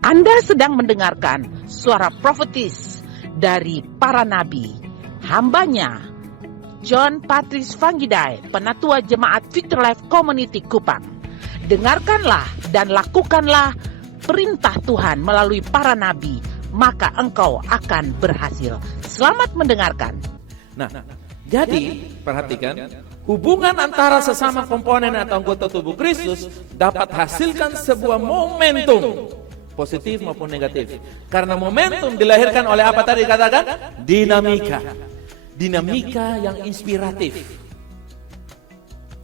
Anda sedang mendengarkan suara profetis dari para nabi, hambanya John Patrice Vanggidai, Penatua Jemaat Victory Life Community Kupang. Dengarkanlah dan lakukanlah perintah Tuhan melalui para nabi, maka engkau akan berhasil. Selamat mendengarkan. Nah, jadi perhatikan, hubungan antara sesama komponen atau anggota tubuh Kristus dapat hasilkan sebuah momentum, positif maupun negatif. Karena momentum dilahirkan oleh apa tadi dikatakan? Dinamika. Dinamika yang inspiratif.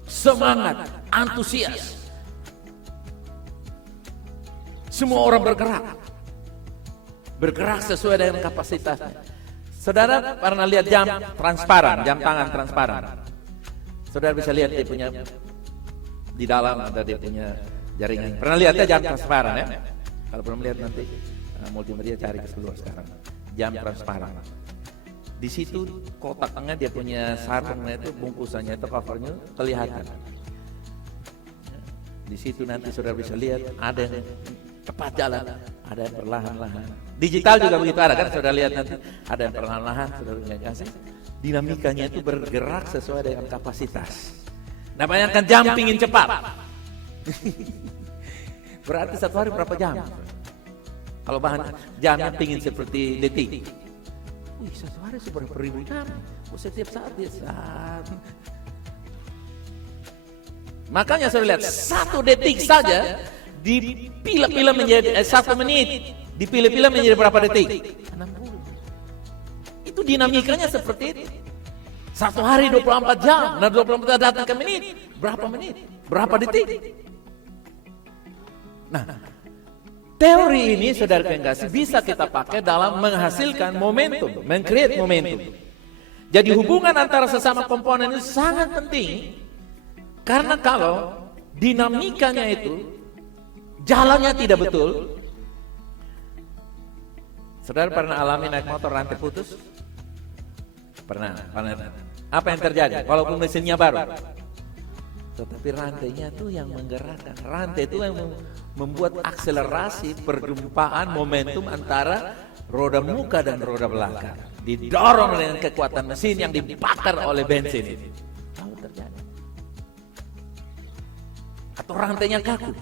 Semangat, antusias. Semua orang bergerak sesuai dengan kapasitasnya. Saudara pernah lihat jam transparan, jam tangan transparan? Saudara bisa lihat dia punya di dalam ada dia punya jaringan. Pernah lihat jam transparan ya? Kalau belum lihat nanti multimedia cari ke keluar sekarang. Jam transparan. Di situ kotak tengah dia punya sarungnya itu, bungkusannya itu, covernya kelihatan. Di situ nanti saudara bisa lihat ada yang cepat jalan, ada yang perlahan-lahan. Digital juga begitu ada kan, saudara lihat nanti ada yang perlahan-lahan, saudara kasih. Dinamikanya itu bergerak sesuai dengan kapasitas. Nah, bayangkan jam pingin cepat. Berarti satu hari berapa jam? Kalau bahan jamnya pingin seperti detik. Wih, satu hari seberapa ribu jam. Setiap saat dia saat. Makanya saudara lihat, satu detik saja dipilih-pilih menjadi 1 menit, dipilih-pilih menjadi berapa detik? 60. Itu dinamikanya seperti itu. Satu hari 24 jam, nah 24 jam datang ke menit, berapa menit? Berapa detik? Nah, teori ini saudara kasih bisa kita pakai dalam menghasilkan momentum, meng-create momentum. Jadi hubungan antara sesama komponen itu sangat penting, karena kalau dinamikanya itu jalannya tidak betul. Saudara pernah alami naik motor rantai putus? Pernah. Apa yang terjadi? Walaupun mesinnya baru, tetapi rantainya tuh yang menggerakkan. Rantai itu yang membuat akselerasi pergempaan momentum antara roda muka dan roda belakang. Didorong dengan kekuatan mesin yang dibakar oleh bensin. Lalu terjadi. Atau rantainya kaku.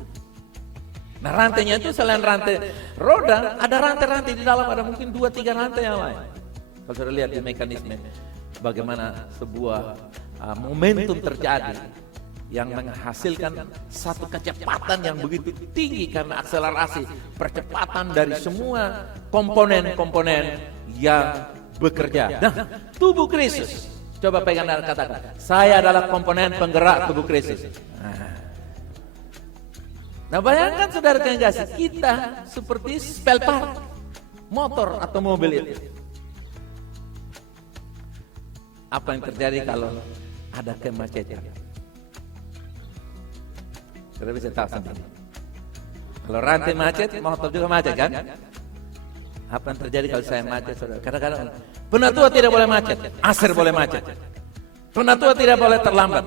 Nah, rantainya itu selain rantai roda, ada rantai-rantai di dalam, ada mungkin 2-3 rantai yang lain. Kalau sudah lihat di mekanisme bagaimana sebuah momentum terjadi yang menghasilkan satu kecepatan yang begitu tinggi karena akselerasi percepatan dari semua komponen-komponen yang bekerja. Nah, tubuh Kristus, coba pegang dan katakan, saya adalah komponen penggerak tubuh Kristus. Nah, bayangkan saudara kasih, kita seperti spare part motor atau mobil itu. Apa yang terjadi kalau ada kemacetan? Saudara bisa tahu sendiri. Kalau rantai macet, motor juga macet kan? Apa yang terjadi kalau saya macet, saudara? Kadang-kadang penatua tidak boleh macet, asir boleh macet. Penatua tidak boleh terlambat.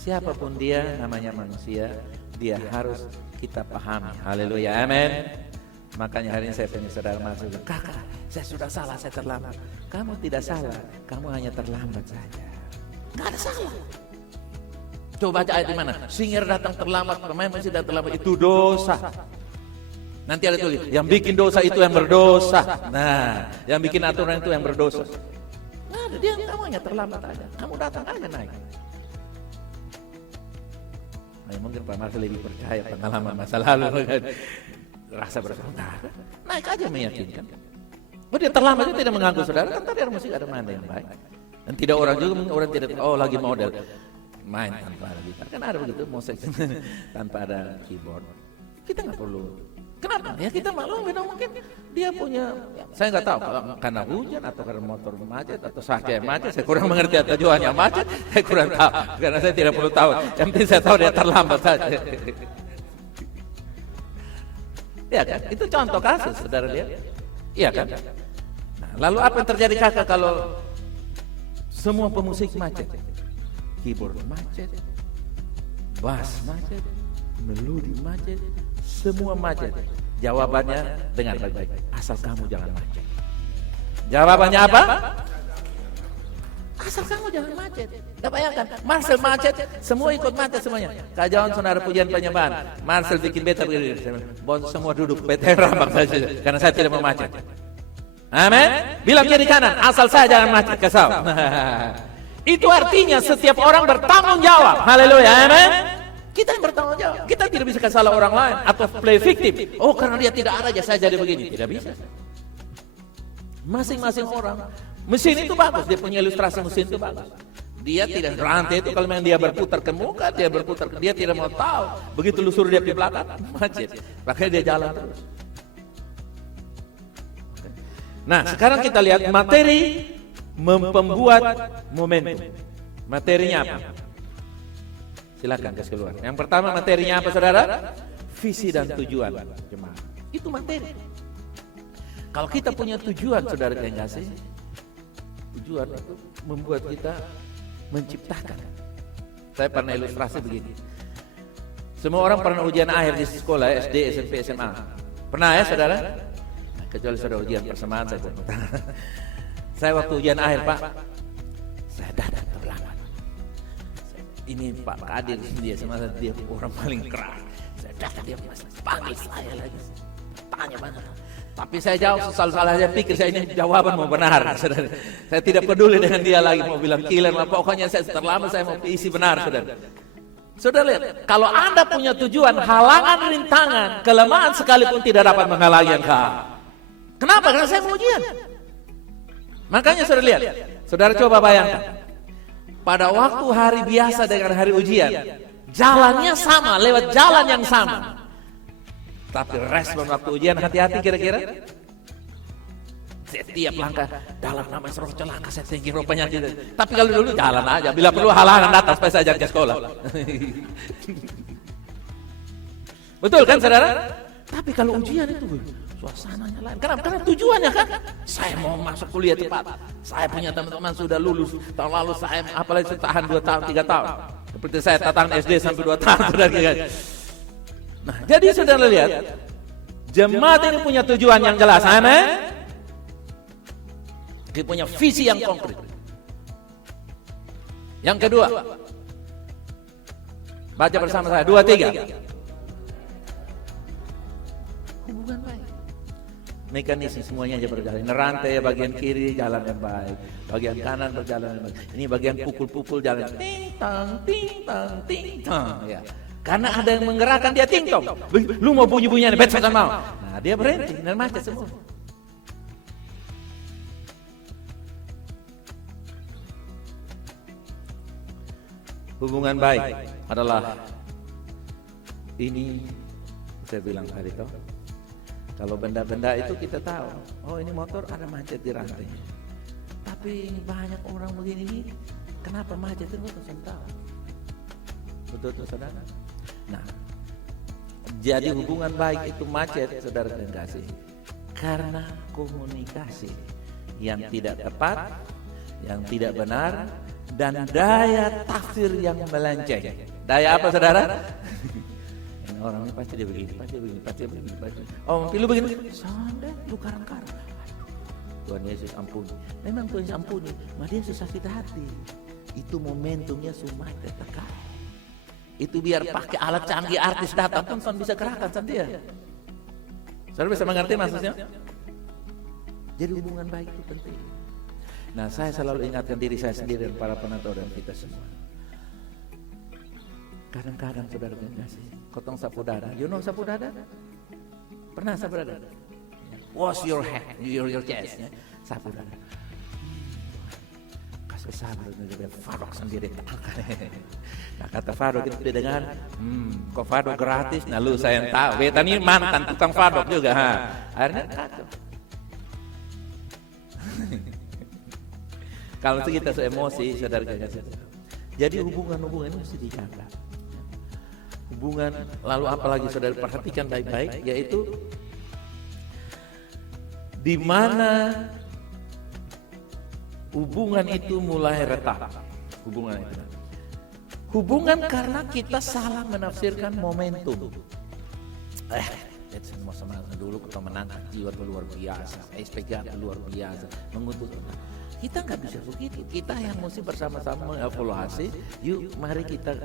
Siapapun dia, namanya manusia, dia harus kita pahami. Haleluya, amin. Makanya hari ini saya punya saudara masuk, kakak, saya sudah salah, saya terlambat. Kamu tidak salah, kamu hanya terlambat saja. Gak ada salah. Coba baca ayat di mana? Sihir datang terlambat, pemain masih datang terlambat, itu dosa. Nanti ada tulis, yang bikin dosa itu yang berdosa. Nah, yang bikin aturan itu yang berdosa. Nah, dia kamu hanya terlambat aja. Kamu datang aja naik. Mungkin Pak Marcel lebih percaya pengalaman masa lalu kan, rasa bersaudara, naik aja meyakinkan. Dia terlambat itu tidak mengganggu saudara, kan tadi musik ada main yang baik. Dan tidak orang juga, orang tidak lagi model main tanpa ada gitar, kan ada begitu musik tanpa ada keyboard. Kita nggak perlu. Kenapa? Ya kita maklum, mungkin dia punya, saya nggak tahu karena hujan atau karena motor macet atau saja macet, saya kurang mengerti atau tujuannya macet, saya kurang tahu karena saya tidak perlu tahu. Yang penting saya tahu dia terlambat saja. Ya kan? Itu contoh kasus, saudara lihat. Iya kan? Nah, lalu apa yang terjadi kakak kalau semua pemusik macet? Keyboard macet, bass macet, meludi macet, semua macet. Jawabannya dengar baik-baik, asal kamu jangan macet. Jawabannya apa? Asal kamu jangan macet. Gak bayangkan, Marcel macet, semua ikut macet semuanya. Kajawan saudara pujian penyembahan, Marcel bikin beta begini, semua duduk beta rambak saja, karena saya tidak mau macet. Amin. Bilang kiri kanan, asal saya jangan macet kesal. Itu artinya setiap orang bertanggung jawab. Haleluya, amin. Kita yang bertanggung jawab. Kita tidak bisa salah orang lain atau play victim. Oh, karena dia tidak ada aja saya jadi begini. Tidak bisa. Masing-masing orang. Mesin itu bagus, dia punya ilustrasi mesin itu bagus. Dia tidak rantai itu kalau memang dia berputar ke muka, dia berputar ke dia tidak mau tahu. Begitu lu suruh dia di belakang, macet. Makanya dia jalan terus. Nah, sekarang kita lihat materi membuat momentum. Materinya apa? Silakan kasih keluar. Yang pertama materinya apa, saudara? Visi dan tujuan jemaat. Itu materi. Kalau kita punya tujuan, saudara yang kasih, tujuan itu membuat kita menciptakan. Saya pernah ilustrasi begini. Semua orang pernah ujian akhir di sekolah, SD, SMP, SMA. Pernah ya, saudara? Nah, kecuali saudara ujian persamaan saya. Saya waktu ujian akhir, Pak, saya datang terlambat. Ini Pak Kadir, dia sama dia orang paling keras. Saya datang, dia masih panggil saya lagi. Tanya mana? Tapi saya jawab salah saya pikir saya ini jawaban mau benar. Saudara. Saya tidak peduli dengan dia lagi mau bilang killer, pokoknya saya terlambat saya mau isi benar, saudara. Saudara lihat, kalau Anda punya tujuan, halangan, rintangan, kelemahan sekalipun tidak dapat menghalangi Engkau. Kenapa? Karena saya mau ujian. Makanya saudara lihat, saudara coba bayangkan. Pada waktu hari biasa dengan hari ujian, jalannya sama, lewat jalan yang sama. Tapi respon waktu ujian hati-hati kira-kira. Setiap langkah dalam nama Roh celaka saya tinggi rupanya gitu. Tapi kalau dulu jalan aja, bila perlu halangan datang supaya saya jangan ke sekolah. Betul kan saudara? Tapi kalau ujian itu suasananya lain. Kenapa? Karena tujuannya kan saya mau masuk kuliah cepat. Saya punya teman-teman sudah lulus. Tahun lalu saya apalagi tahan 2 tahun, 3 tahun. Seperti saya tahan SD sampai 2 tahun saudara. Nah, jadi saudara lihat, jemaat ini punya tujuan yang jelas, amin. Dia punya visi yang konkret. Yang kedua, baca bersama saya, 2, 3. Hubungan baik. Mekanisme semuanya aja berjalan. Rantai bagian kiri jalan yang baik, bagian kanan berjalan yang baik. Ini bagian pukul-pukul jalan ting tang ting tang ting tang. Ya. Karena ada yang menggerakkan dia ting-tong. Lu mau bunyi-bunyian, besok kan mau. Nah, dia berhenti dan macet semua. Hubungan baik adalah ini saya bilang tadi toh. Kalau benda-benda itu kita tahu, oh ini motor ada macet di rantai. Tapi ini banyak orang begini nih, kenapa macet itu kita tahu. Betul saudara? Nah, jadi hubungan baik itu macet, saudara dan kasih, karena komunikasi yang tidak tepat, yang tidak benar, dan daya tafsir yang melenceng. Daya apa saudara? Ini orang ini pasti dia begini, pasti begini, pasti begini, pasti. Oh, pilu begini, sampai lu karang-karang. Tuhan Yesus ampuni. Memang Tuhan Yesus ampuni, maka dia susah sakit hati. Itu momentumnya sumat tertekan. Itu biar pakai alat canggih artis datang pun bisa gerakan sendiri. Saudara bisa mengerti maksudnya? Jadi hubungan baik itu penting. Nah, saya selalu ingatkan diri saya sendiri dan para penonton dan kita semua. Kadang-kadang saudara kasih kotong sapu dada. You know sapu dada? Pernah sapu dada? Wash your head, your chest. Ya. Sapu dada. Kasih sabar dari Farok sendiri. Nah, kata Farok itu dengan kok Farok gratis, nah lu saya yang tahu. Beta ini mantan tukang Farok juga. Ha. Akhirnya kacau. Kalau kita emosi, saudara kasih. Jadi hubungan-hubungan ini mesti dijaga. Hubungan, lalu apalagi saudara perhatikan baik-baik, yaitu di mana hubungan itu mulai retak. Hubungan itu. Hubungan karena kita salah menafsirkan momentum. Sama dulu kita menantang jiwa itu luar biasa, SPK itu luar biasa, mengutus. Kita nggak bisa begitu. Kita yang mesti bersama-sama mengevaluasi. Yuk, mari kita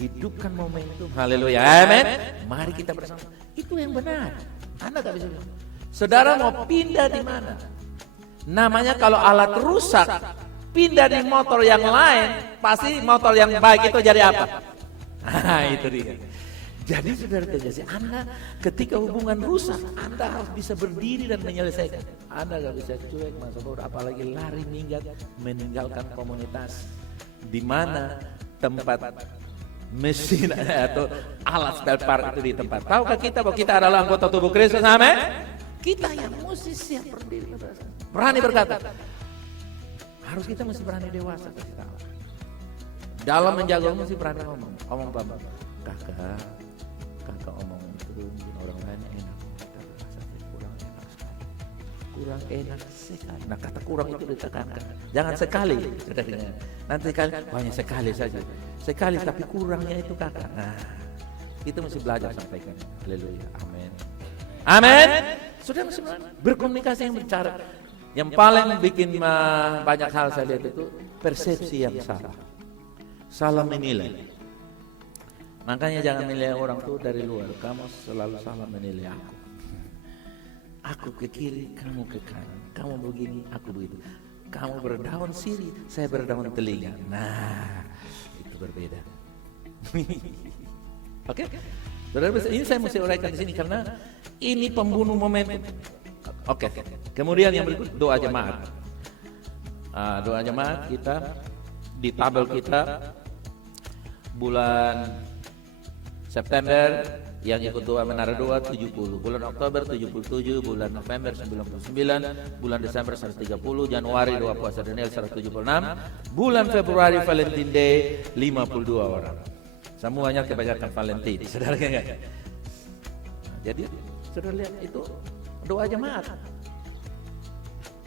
hidupkan momentum. Haleluya, amin. Mari kita bersama. Itu yang benar. Anda nggak bisa. Saudara mau pindah di mana? Namanya kalau alat rusak, pindah di motor yang lain, pasti motor yang baik itu jadi apa? Itu dia. Jadi saudara terjadi, Anda ketika hubungan rusak, Anda harus bisa berdiri dan menyelesaikan. Anda gak bisa cuek masuk bodoh, apalagi lari minggat meninggalkan komunitas di mana tempat mesin atau alat spare part itu di tempat. Tahukah kita bahwa kita adalah anggota tubuh Kristus? Amin. Kita yang mesti siap berdiri, berani berkata. Harus kita mesti berani dewasa kasih tahu. Dalam menjaga mesti berani ngomong apa? Kakak omong itu orang lain enak, tapi rasanya kurang enak sekali. Nah, kata kurang itu ditekankan. Jangan sekali, saudara. Nanti sekali, hanya sekali saja. Sekali tapi kurangnya itu kakak. Nah, kita mesti belajar sampaikan. Haleluya, amin. Amin. Sudah mesti berkomunikasi yang bicara. Yang paling bikin banyak hal saya lihat itu persepsi yang salah. Salah menilai. Makanya jangan menilai orang tuh dari luar. Kamu selalu salah menilai aku. Aku ke kiri, kamu ke kanan. Kamu begini, aku begitu. Kamu berdaun sirih, saya berdaun telinga. Nah, itu berbeda. Oke? Saudara, ini saya mesti uraikan di sini karena ini pembunuh momentum. Oke. Kemudian yang berikut doa jemaat. Doa jemaat kita di tabel kita bulan September yang ikut doa menara doa 70, bulan Oktober 77, bulan November 99, bulan Desember 130, Januari doa puasa Daniel 176, bulan Februari Valentine Day 52 orang. Semuanya kebanyakan Valentine, saudara enggak? Jadi saudara lihat itu doa jemaat.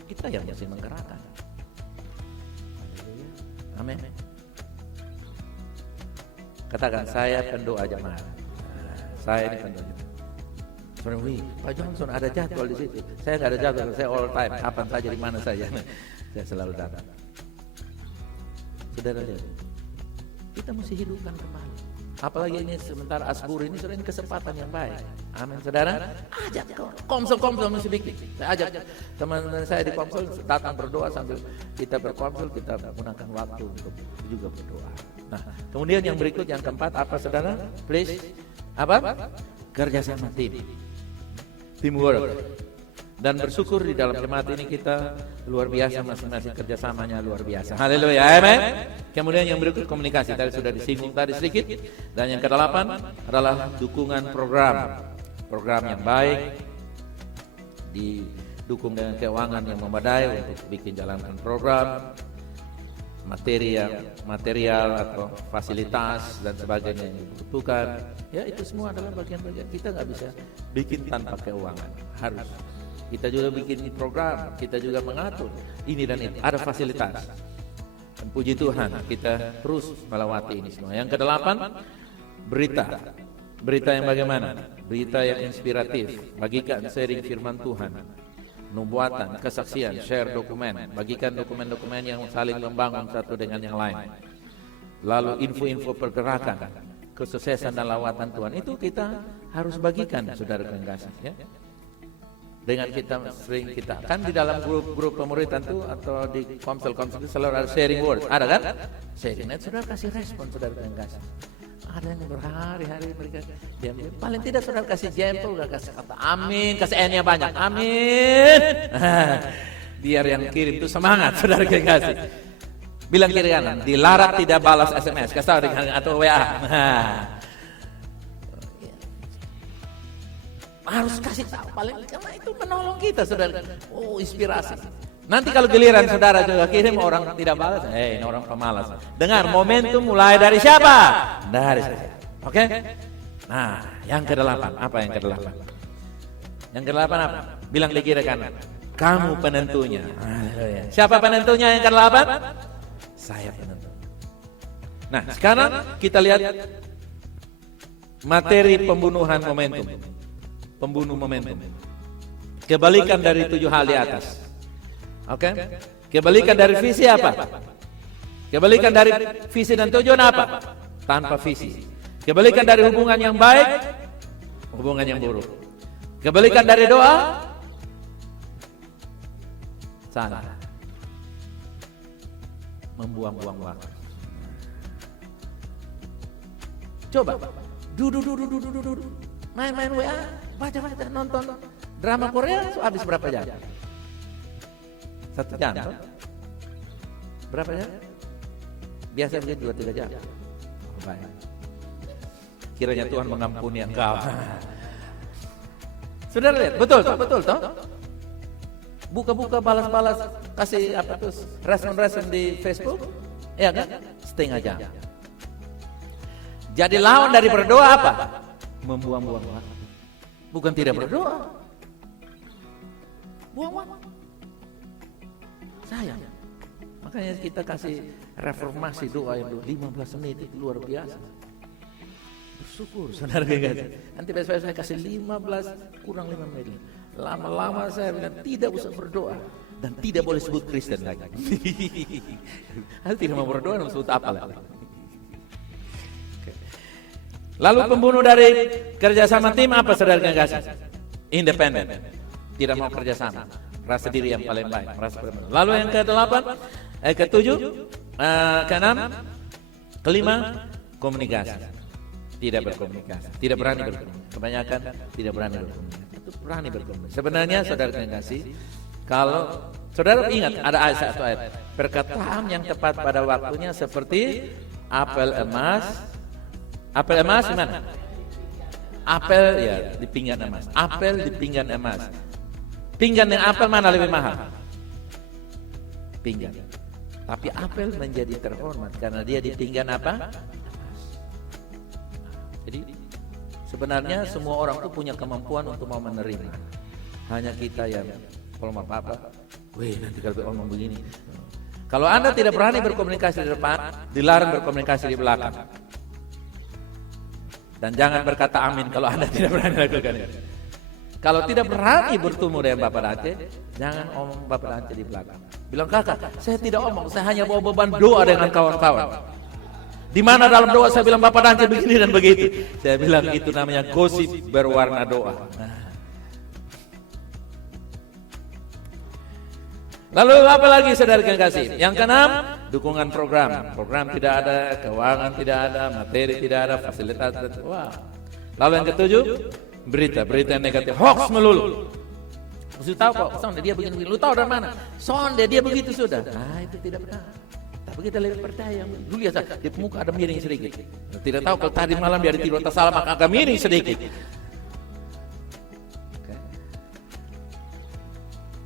Kita yang mesti menggerakkan. Amin. Katakan, saya pendoa jemaat. Saya ini pendoa jemaat. Saudara, Pak Johnson ada jadwal di situ. Saya nggak ada jadwal, saya all time, kapan saja, di mana saja. Saya selalu datang. Saudara lihat, kita mesti hidupkan kembali. Apalagi ini sementara asbur ini, saudara, ini kesempatan yang baik. Amin, saudara. Ajak komsel mesti bikin. Saya ajak teman-teman saya di komsel datang berdoa sambil kita berkomsel, kita menggunakan waktu untuk juga berdoa. Nah, kemudian yang berikut, yang keempat, apa saudara? Please, apa? Kerjasama tim, teamwork. Dan bersyukur di dalam jemaat ini kita luar biasa, masing-masing kerjasamanya luar biasa. Haleluya, amin. Kemudian yang berikut komunikasi, tadi sudah disinggung tadi sedikit. Dan yang kedelapan adalah dukungan program yang baik, didukung dengan keuangan yang memadai untuk bikin jalankan program, material atau fasilitas dan sebagainya yang dibutuhkan. Ya, itu semua adalah bagian-bagian. Kita nggak bisa bikin tanpa keuangan. Harus. Kita juga bikin program, kita juga mengatur ini dan itu. Ada fasilitas. Dan puji Tuhan, kita terus melewati ini semua. Yang kedelapan, berita. Berita yang bagaimana? Berita yang inspiratif. Bagikan, sharing firman Tuhan. Nubuatan, kesaksian, share dokumen, bagikan dokumen-dokumen yang saling membangun satu dengan yang lain. Lalu info-info pergerakan, kesuksesan dan lawatan Tuhan, itu kita harus bagikan, saudara kekasih, ya. Dengan kita sering kita kan di dalam grup pemuritan itu atau di komsel itu selalu ada sharing word, ada kan? Sharing, nah, saudara kasih respon, saudara kekasih. Ada yang berhari-hari mereka diam. Paling tidak saudara kasih jempol, kasih kata amin, kasih N-nya banyak, amin. Biar yang kirim itu semangat, saudara kasih. Bilang kiri kanan, dilarang tidak balas SMS, kasih tahu dengan atau WA. Harus kasih tahu, paling karena itu menolong kita, saudara. Oh, inspirasi. Nanti kalau giliran saudara juga kirim orang tidak balas, ini orang pemalas. Dengar, momentum mulai dari siapa? Dari saya. Oke? Nah, yang kedelapan, apa yang kedelapan? Yang kedelapan apa? Bilang di kiri kanan. Kamu penentunya. Siapa penentunya yang kedelapan? Saya penentu. Nah, sekarang kita lihat materi pembunuhan momentum. Pembunuh momentum. Kebalikan dari 7 hal di atas. Oke? Kebalikan dari visi apa? Kebalikan dari visi dan tujuan apa? Tanpa visi. Kebalikan dari hubungan yang baik, hubungan yang buruk. Kebalikan dari doa, salah. Membuang-buang waktu. Coba, duduk, main-main WA, baca-baca, nonton drama Korea, habis berapa jam? 1 jam. Berapa jam? Biasa begitu 2-3 jam. Oh, baik. Kiranya Tuhan mengampuni engkau. Saudara lihat, betul toh? Buka-buka, balas-balas, kasih apa tuh respon di Facebook, ya kan? Setengah jam. Jadi lawan dari berdoa apa? Membuang-buang waktu. Bukan tidak berdoa. Buang waktu. Sayang. Makanya kita kasih reformasi doa yang 15 menit itu luar biasa. Bersyukur saudara kasih. Nanti besok saya kasih 15 kurang 5 menit. Lama-lama saya bilang tidak usah berdoa dan tidak boleh sebut Kristen lagi. Tidak mau berdoa, mau sebut apa lagi? Lalu pembunuh dari kerjasama tim apa saudara kasih? Independen, tidak mau kerjasama, rasa diri yang paling baik, merasa bermenang. Lalu yang ke-8, ke-7, ke-6, ke-5, komunikasi. Tidak berkomunikasi, tidak berani berkomunikasi. Kebanyakan tidak berani berkomunikasi. Itu berani berkomunikasi. Sebenarnya saudara kasih, kalau saudara ingat ada ayat, perkataan yang tepat pada waktunya seperti apel emas. Apel emas di mana? Apel ya di pinggan emas. Apel di pinggan emas. Pinggan yang apel mana lebih mahal? Pinggan. Tapi apel menjadi terhormat karena dia di pinggan apa? Jadi sebenarnya semua orang tuh punya kemampuan untuk mau menerima. Hanya kita yang kalau mau apa-apa, weh nanti kalau ngomong begini. Kalau Anda tidak berani berkomunikasi di depan, dilarang berkomunikasi di belakang. Dan jangan berkata amin kalau Anda tidak berani lakukan itu. Kalau tidak berani bertemu dengan Bapak Dance, jangan omong Bapak Dance di belakang. Bilang, kakak, saya tidak omong, saya hanya bawa beban doa dengan kawan-kawan. Di mana dalam doa saya bilang Bapak Dance begini dan begitu. Saya bilang itu namanya gosip berwarna doa. Lalu apa lagi saudara yang kasih? Yang keenam, dukungan program. Program tidak ada, keuangan tidak ada, materi tidak ada, fasilitas tidak ada. Wah. Lalu yang ketujuh, berita yang negatif, hoax melulu. Mesti tahu kok, sonde dia begini, lu tahu dari mana? Sonde dia begitu sudah. Nah itu tidak benar. Tapi kita lebih percaya. Dulu ya di muka ada miring sedikit. Tidak tahu kalau tadi malam dia tidur atas salah maka agak miring sedikit.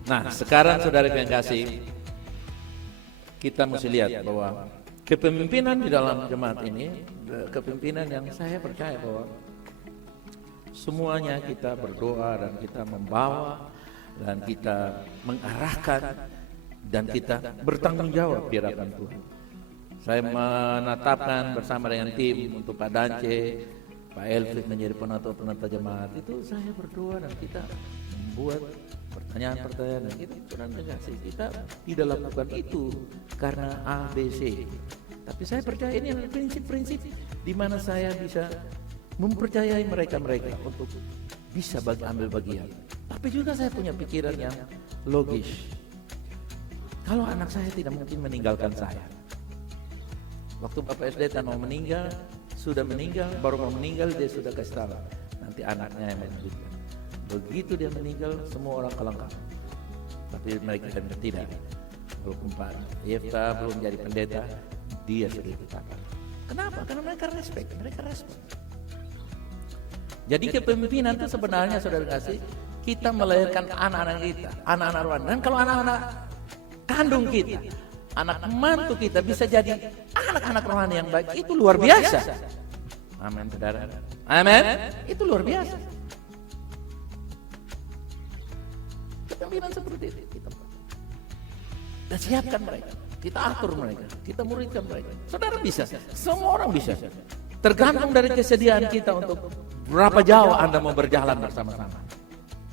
Nah, sekarang saudara yang kasih, kita mesti lihat bahwa kepemimpinan di dalam jemaat ini, kepemimpinan yang saya percaya bahwa semuanya kita berdoa dan kita membawa dan kita mengarahkan dan kita bertanggung jawab di hadapan Tuhan. Saya menetapkan bersama dengan tim untuk Pak Dance, Pak Elvis menjadi penata jemaat itu saya berdoa dan kita membuat pertanyaan-pertanyaan dan itu Tuhan kasih. Kita tidak lakukan itu karena ABC. Tapi saya percaya ini adalah prinsip-prinsip di mana saya bisa mempercayai mereka untuk bisa ambil bagian. Tapi juga saya punya pikiran yang logis. Kalau anak saya tidak mungkin meninggalkan saya. Waktu Bapak SD mau meninggal, sudah meninggal, baru mau meninggal dia sudah kasih tahu. Nanti anaknya yang melanjutkan. Begitu dia meninggal, semua orang kelengkap. Tapi mereka tidak. Walaupun Pak Yefta belum jadi pendeta, dia sudah ditetapkan. Kenapa? Karena mereka respect, mereka respon. Jadi kepemimpinan itu sebenarnya saudara kasih, kita melahirkan anak-anak kita, anak-anak rohani. Dan kalau anak-anak kandung kita, anak mantu kita bisa jadi anak-anak rohani yang baik, itu luar biasa. Amin, saudara. Amin. Itu luar biasa. Kepemimpinan seperti itu kita dan siapkan mereka. Kita atur mereka, kita muridkan mereka. Saudara bisa, semua orang bisa. Tergantung dari kesediaan kita untuk berapa jauh Anda mau berjalan bersama-sama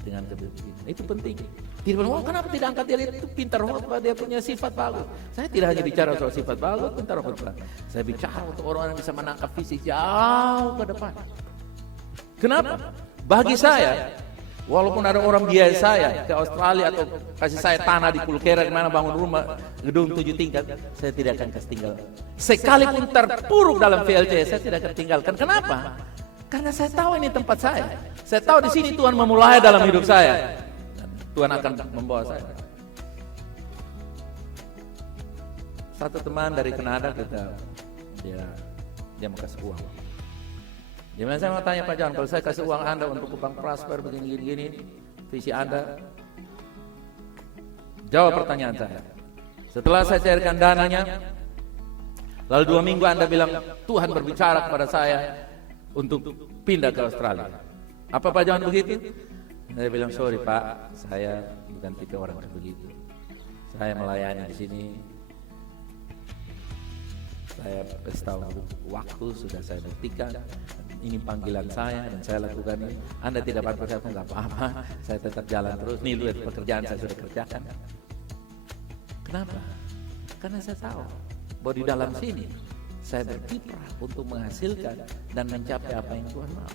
dengan kepemimpinan. Itu penting. Tidak bilang, kenapa tidak angkat dia, itu pintar khotbah, dia punya sifat bagus. Saya tidak hanya bicara soal sifat bagus, pintar khotbah. Saya bicara untuk orang yang bisa menangkap visi jauh ke depan. Kenapa? Bagi saya, walaupun ada orang biaya saya ke Australia atau kasih saya tanah di Pulkera di mana bangun rumah gedung 7 tingkat, saya tidak akan kasih tinggal. Sekalipun terpuruk dalam VLC, saya tidak akan tinggalkan. Kenapa? Karena saya tahu ini tempat saya. Saya tahu di sini Tuhan memulai dalam hidup saya. Tuhan akan membawa saya. Satu teman dari Kanada dia mau kasih uang. Gimana saya mau tanya Pak John, kalau saya kasih uang Anda untuk Kupang Prosper begini, visi Anda, jawab pertanyaan saya. Setelah saya cairkan dananya, lalu 2 minggu Anda bilang Tuhan berbicara kepada saya untuk pindah ke Australia. Apa Pak John begitu? Saya bilang, sorry Pak, saya bukan tipe orang begitu. Saya melayani di sini. Saya tahu waktu sudah saya buktikan. Ini panggilan saya dan saya lakukan ini. Anda tidak bantu saya pun nggak apa-apa. Saya tetap jalan terus. Nih lihat pekerjaan saya sudah kerjakan. Kenapa? Karena saya tahu bahwa di dalam sini saya berkiprah untuk menghasilkan dan mencapai apa yang Tuhan mau.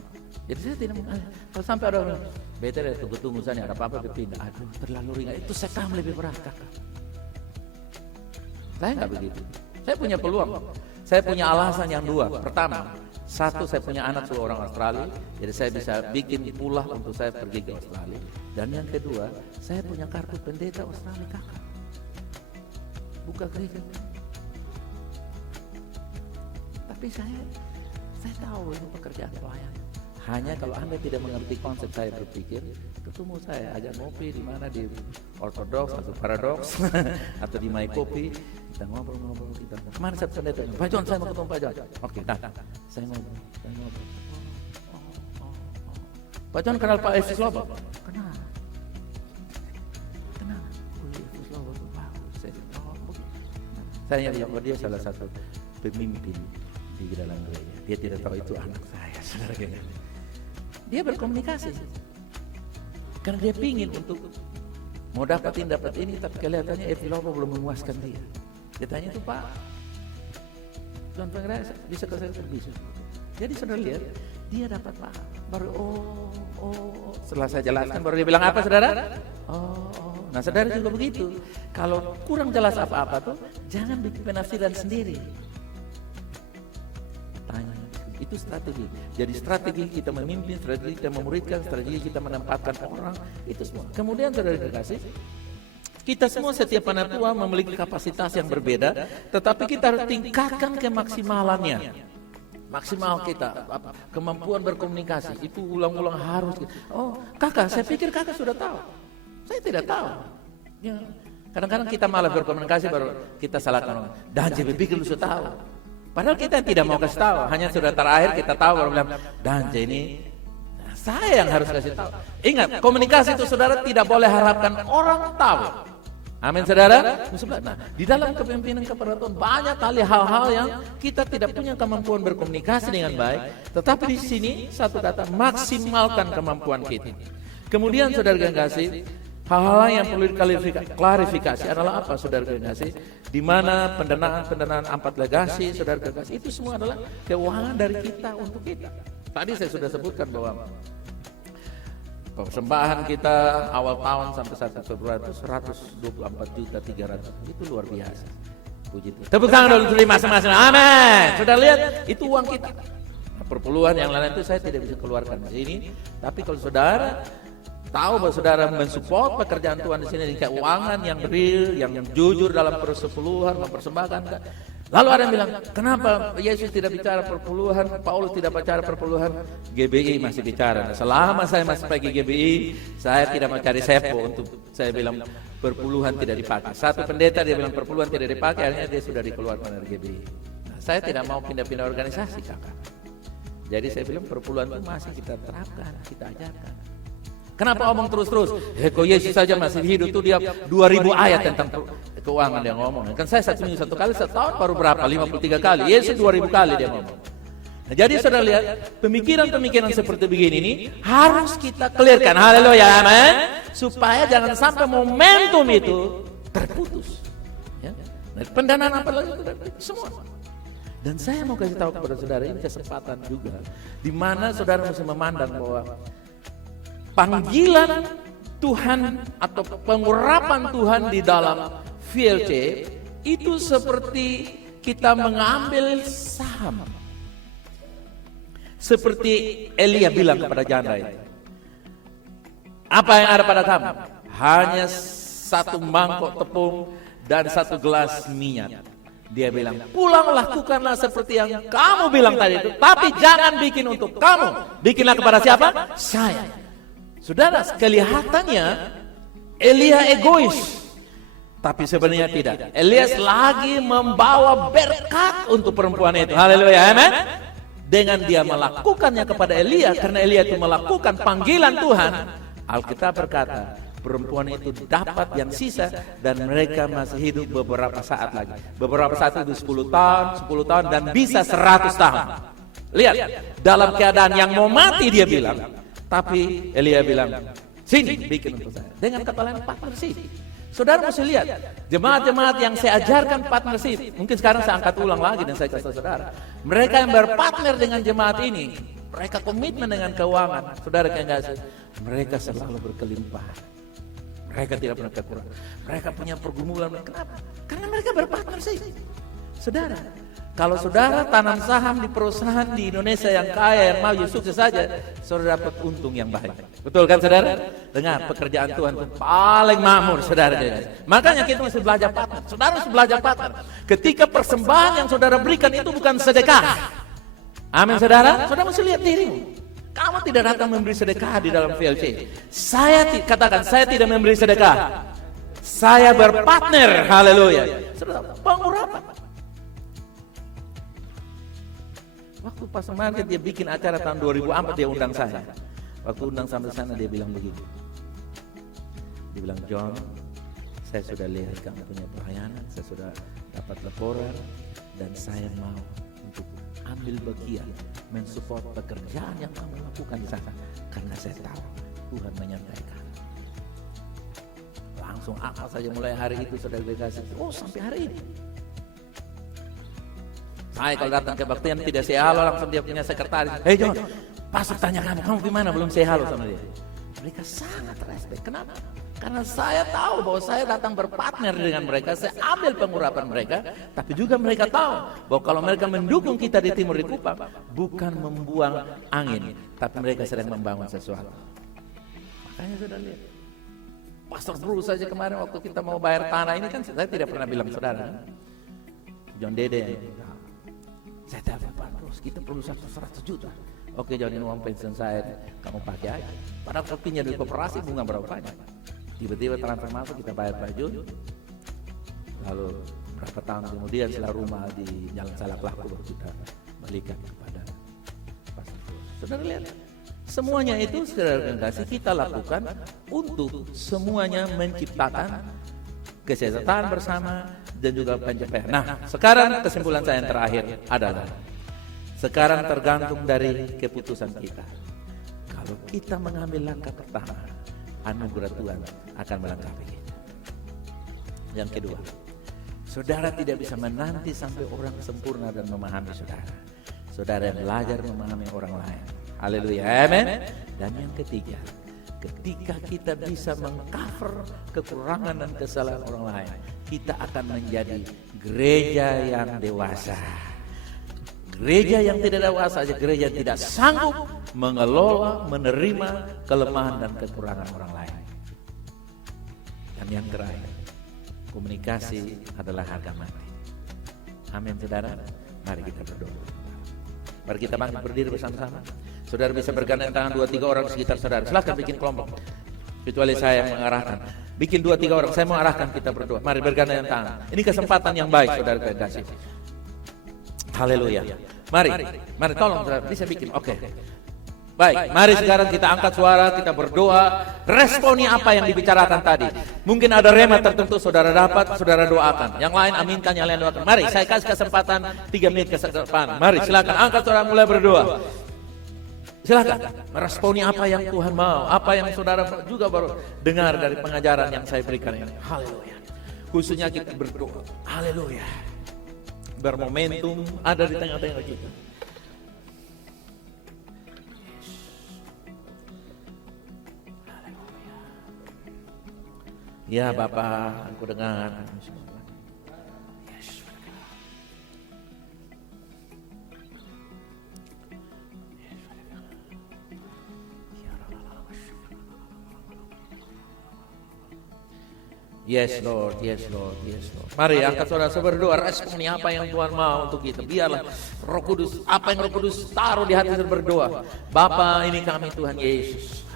Jadi saya tidak mengalir. Kalau sampai ada orang, better ya tunggu saja, ada apa-apa berpindah. Aduh, terlalu ringan. Itu sekam lebih berat, kakak. Saya nggak begitu. Saya punya peluang. Saya punya alasan yang 2. Pertama, 1, saya punya anak seorang Australia, jadi saya bisa bikin pula untuk saya pergi ke Australia. Dan yang kedua, saya punya kartu pendeta Australia, kakak. Buka gereja. Tapi saya tahu ini pekerjaan pelayan. Hanya kalau Anda tidak mengerti konsep saya berpikir, ketemu saya ajak ngopi di mana, di Ortodoks atau Paradoks atau di My Kopi, kita ngobrol kita. Kemana saya pendeta? Pak John, saya mau ketemu Pak John. Oke, saya ngobrol. Pak John kenal Pak Efes Lobo? Kenal. Efes Lobo itu bagus. Saya bilang, dia salah satu pemimpin di dalam gereja. Dia tidak tahu itu anak saya, saudara geng. Dia berkomunikasi karena dia pingin untuk mau dapat ini, tapi kelihatannya Epilopo belum memuaskan dia. Dia tanya itu, Pak, Tuhan Pengeras bisa ke saya? Bisa. Jadi saudara lihat, dia dapat paham. Baru setelah saya jelaskan baru dia bilang apa, saudara? Nah saudara juga begitu. Kalau kurang jelas apa-apa tuh, jangan bikin penafsiran sendiri. Tanya. Itu strategi. Jadi strategi kita memimpin, strategi kita memuridkan, strategi kita menempatkan orang, itu semua. Kemudian saudara dikasih, kita semua setiap anak Tuhan memiliki kapasitas yang berbeda, tetapi kita harus tingkatkan kemaksimalannya. Maksimal kita, kemampuan berkomunikasi, itu ulang-ulang harus. Kakak, saya pikir kakak sudah tahu. Saya tidak tahu. Ya. Kadang-kadang kita malah berkomunikasi baru kita salahkan orang. Dan saya pikir lu sudah tahu. Padahal kita tidak mau kasih tahu, hanya sudah terakhir kita tahu baru bilang, dan ini saya yang harus kasih tahu. Ingat, komunikasi itu saudara tidak boleh harapkan orang tahu. Amin saudara. Nah, di dalam kepemimpinan kepada Tuhan banyak kali hal-hal yang kita tidak punya kemampuan berkomunikasi dengan baik. Tetapi di sini satu kata, maksimalkan kemampuan kita. Kemudian saudara yang kasih, hal-hal yang perlu klarifikasi adalah apa, saudara kasih? Di mana pendanaan 4 legasi, saudara kasih, itu semua adalah keuangan dari kita untuk kita. Tadi saya sudah sebutkan bahwa persembahan kita awal tahun sampai 1 Februari itu 124.300.000, itu luar biasa. Puji Tuhan. Tepuk tangan dulu dari masing-masing. Amin. Sudah lihat, itu uang kita. Perpuluhan yang lain itu saya tidak bisa keluarkan di sini. Tapi kalau saudara tahu bahwa saudara mensupport pekerjaan Tuhan di sini di keuangan yang real, yang jujur dalam persepuluhan, mempersembahkan. Lalu ada yang bilang, kenapa Yesus tidak bicara perpuluhan, Paulus tidak bicara perpuluhan, GBI masih bicara. Selama saya masih pergi GBI, saya tidak mau cari sepo untuk saya bilang perpuluhan tidak dipakai. Satu pendeta dia bilang perpuluhan tidak dipakai, akhirnya dia sudah dikeluarkan dari GBI. Nah, saya tidak mau pindah-pindah organisasi, kakak. Jadi saya bilang perpuluhan itu masih kita terapkan, kita ajarkan. Kenapa omong terus-terus? Kok Yesus saja masih hidup tuh dia 2000 ayat tentang keuangan dia ngomong. Kan saya 1 minggu 1 kali, setahun baru berapa? 53 kali. Yesus 2000 kali dia ngomong. Nah, jadi saudara lihat, pemikiran-pemikiran seperti begini ini harus kita clearkan. Haleluya, amin. Supaya jangan sampai momentum itu terputus. Ya. Nah, pendanaan apa lagi semua. Dan saya mau kasih tahu kepada saudara, ini kesempatan juga di mana saudara mesti memandang bahwa panggilan Tuhan atau pengurapan Tuhan di dalam VLC itu seperti kita mengambil saham. Seperti Elia bilang kepada janda itu, apa yang ada pada kamu? Hanya 1 mangkok tepung dan 1 gelas minyak. Dia bilang, pulang lakukanlah seperti yang kamu bilang tadi itu, tapi jangan bikin untuk kamu, bikinlah kepada siapa? Saya. Saudara, kelihatannya Elia egois, tapi sebenarnya tidak. Elias lagi membawa berkat untuk perempuan itu. Haleluya, amen. Dengan dia melakukannya kepada Elia, karena Elia itu melakukan panggilan Tuhan, Alkitab berkata, perempuan itu dapat yang sisa dan mereka masih hidup beberapa saat lagi. Beberapa saat itu 10 tahun dan bisa 100 tahun. Lihat, dalam keadaan yang mau mati dia bilang, tapi Elia bilang, sini bikin untuk saya. Dengan kata lain partnership. Saudara mesti lihat, jemaat-jemaat yang saya ajarkan partnership, mungkin sekarang saya angkat ulang lagi dan saya kasih saudara. Mereka yang berpartner dengan jemaat ini, mereka komitmen dengan keuangan. Saudara kayak enggak sih? Mereka selalu berkelimpahan. Mereka tidak pernah kekurangan. Mereka punya pergumulan. Kenapa? Karena mereka berpartnership. Saudara, kalau saudara tanam saham di perusahaan di Indonesia yang kaya, yang maju, sukses saja, saudara dapat untung yang baik. Betul kan saudara? Dengar, pekerjaan Tuhan itu paling makmur, saudara. Makanya kita mesti belajar partner. Saudara harus belajar partner. Ketika persembahan yang saudara berikan itu bukan sedekah. Amin saudara. Saudara mesti lihat dirimu. Kamu tidak datang memberi sedekah di dalam VLC. Katakan, saya tidak memberi sedekah. Saya berpartner. Haleluya. Saudara, pengurapan. Waktu Pastor Market dia bikin acara tahun 2004 dia undang saya. Waktu undang sampai sana dia bilang begini. Dia bilang, John, saya sudah lihat kamu punya pelayanan, saya sudah dapat laporan, dan saya mau untuk ambil bagian mensupport pekerjaan yang kamu lakukan di sana, karena saya tahu Tuhan menyertai. Langsung apa saja mulai hari itu sudah dikasih. Oh, sampai hari ini. Saya kalau datang ke kebaktian tidak say halo, langsung dia punya sekretaris. Hey John, pastor tanya kamu gimana, belum say halo sama dia. Mereka sangat respect. Kenapa? Karena saya tahu bahwa saya datang berpartner dengan mereka, saya ambil pengurapan mereka, tapi juga mereka tahu bahwa kalau mereka mendukung kita di Timur di Kupang, bukan membuang angin, tapi mereka sedang membangun sesuatu. Makanya sudah lihat. Pastor Bruce saja kemarin waktu kita mau bayar tanah ini kan saya tidak pernah bilang saudara. John Dede, saya telepon Pak Bruce, kita perlu 100 juta. Oke John, ini uang pensiun saya, kamu pakai aja. Padahal kopinya dari koperasi bunga berapa banyak. Tiba-tiba transfer masuk, kita bayar Pak Jun. Lalu berapa tahun kemudian setelah rumah di Jalan Salak laku baru kita balikan kepada Pastor Bruce. Saudara lihat, semuanya itu saudara kasih kita lakukan untuk semuanya menciptakan kesejahteraan bersama dan juga pencapaian. Nah, sekarang kesimpulan saya yang terakhir adalah sekarang tergantung dari keputusan kita. Kalau kita mengambil langkah pertama, anugerah Tuhan akan melengkapi kita. Yang kedua, saudara tidak bisa menanti sampai orang sempurna dan memahami saudara. Saudara belajar memahami orang lain. Haleluya, amen. Dan yang ketiga, ketika kita bisa mengcover kekurangan dan kesalahan orang lain, kita akan menjadi gereja yang dewasa. Gereja yang tidak dewasa saja, gereja yang tidak sanggup mengelola, menerima kelemahan dan kekurangan orang lain. Dan yang terakhir, komunikasi adalah harga mati. Amin saudara. Mari kita berdoa. Mari kita bangkit berdiri bersama-sama. Saudara bisa bergandeng tangan 2-3 orang di sekitar saudara. Silakan bikin kelompok. Kecuali saya yang mengarahkan. Bikin 2-3 orang, saya mau arahkan, kita berdoa. Mari bergandeng tangan. Ini kesempatan yang baik saudara kasih. Haleluya. Mari tolong saudara, bisa bikin. Oke. Baik, mari sekarang kita angkat suara, kita berdoa, responi apa yang dibicarakan tadi. Mungkin ada rema tertentu saudara dapat, saudara doakan. Yang lain aminkan, yang lain doakan. Mari, saya kasih kesempatan 3 menit ke depan. Mari, silakan angkat suara, mulai berdoa. Silakan, meresponi apa yang Tuhan mau, apa yang saudara juga baru dengar dari pengajaran yang saya berikan ini. Haleluya. Khususnya kita berdoa. Haleluya. Bermomentum ada di tengah-tengah kita. Ya Bapa, aku dengar. Yes Lord, yes Lord, yes Lord. Mari angkat saudara berdoa, responi apa yang Tuhan mau untuk kita. Biarlah Roh Kudus, apa yang Roh Kudus taruh di hati kita berdoa. Bapa, ini kami Tuhan Yesus.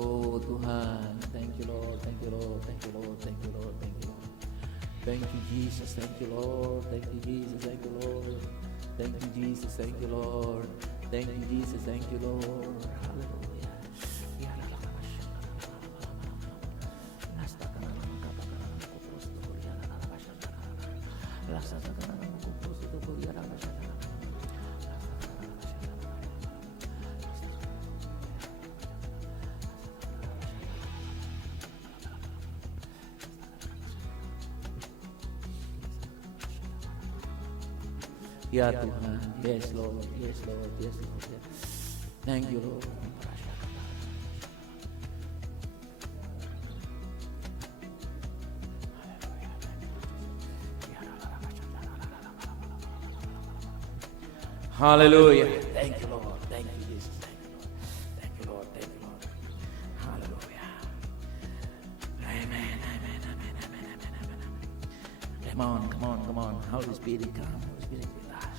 Oh Tuhan, thank you Lord, thank you Lord, thank you Lord, thank you Lord, thank you Lord. Thank you Jesus, thank you Lord, thank you Jesus, thank you Lord. Thank you Jesus, thank you Lord. Thank you Jesus, thank you Lord. Hallelujah. Ya Tuhan, yes Lord, yes Lord, yes Lord, yes. Thank you Lord. Hallelujah. Thank you Lord, thank you Jesus, thank you Lord, thank you Lord, thank you Lord. Hallelujah. Amen, amen, amen, amen, amen, amen. Come on, come on, come on. Holy Spirit, come. Holy Spirit, with us.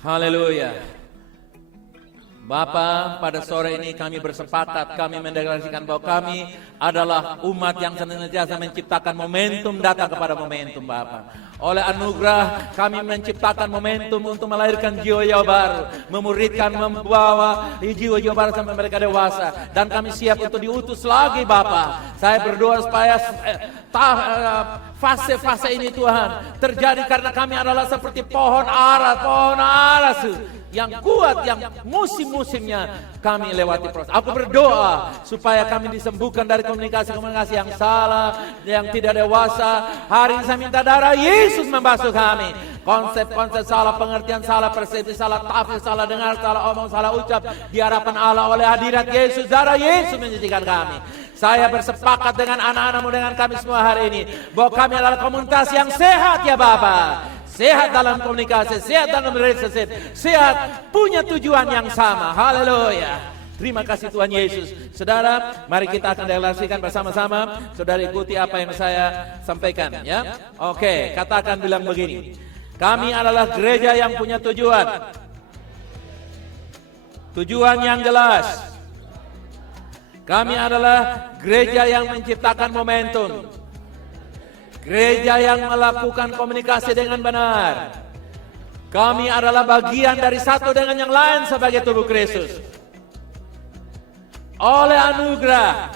Haleluya. Bapa, pada sore ini kami bersepakat, kami mendeklarasikan bahwa kami adalah umat yang senantiasa menciptakan momentum datang kepada momentum Bapa. Oleh anugerah kami menciptakan momentum untuk melahirkan jiwa-jiwa baru, memuridkan, membawa jiwa-jiwa baru sampai mereka dewasa, dan kami siap untuk diutus lagi Bapa. Saya berdoa supaya fase-fase ini Tuhan terjadi karena kami adalah seperti pohon ara yang kuat, yang musim-musimnya kami lewati proses. Aku berdoa supaya kami disembuhkan dari komunikasi-komunikasi yang salah, yang tidak dewasa. Hari ini saya minta darah Yesus membasuh kami. Konsep-konsep salah, pengertian salah, persepsi salah, tafsir salah, dengar salah, omong salah, ucap di hadapan Allah oleh hadirat Yesus. Darah Yesus menyucikan kami. Saya bersepakat dengan anak-anakmu, dengan kami semua hari ini, bahwa kami adalah komunitas yang sehat ya Bapa. Sehat dalam komunikasi, sehat dalam relationship, sehat punya tujuan yang sama. Haleluya. Terima kasih Tuhan Yesus. Saudara, mari kita akan deklarasikan bersama-sama. Saudara ikuti apa yang saya sampaikan ya. Oke, katakan bilang begini. Kami adalah gereja yang punya tujuan. Tujuan yang jelas. Kami adalah gereja yang menciptakan momentum. Gereja yang melakukan komunikasi dengan benar. Kami adalah bagian dari satu dengan yang lain sebagai tubuh Kristus. Oleh anugerah,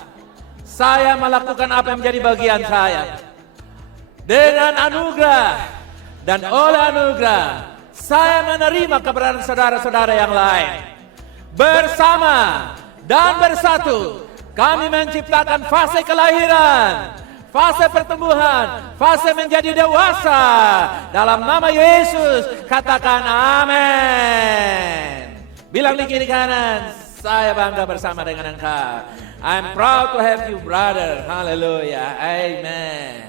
saya melakukan apa yang menjadi bagian saya. Dengan anugerah dan oleh anugerah, saya menerima keberadaan saudara-saudara yang lain. Bersama dan bersatu, kami menciptakan fase kelahiran, fase pertumbuhan, fase menjadi dewasa. Dalam nama Yesus, katakan amin. Bilang di kiri kanan, saya bangga bersama dengan engkau. I'm proud to have you, brother. Haleluya. Amen.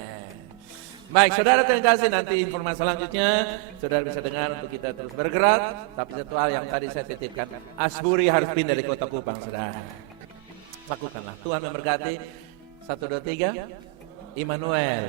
Baik, saudara terima kasih. Nanti informasi selanjutnya saudara bisa dengar untuk kita terus bergerak. Tapi satu hal yang tadi saya titipkan, Asbury harus pindah dari kota Kupang, saudara. Lakukanlah. Tuhan memberkati. 1, 2, 3. Immanuel.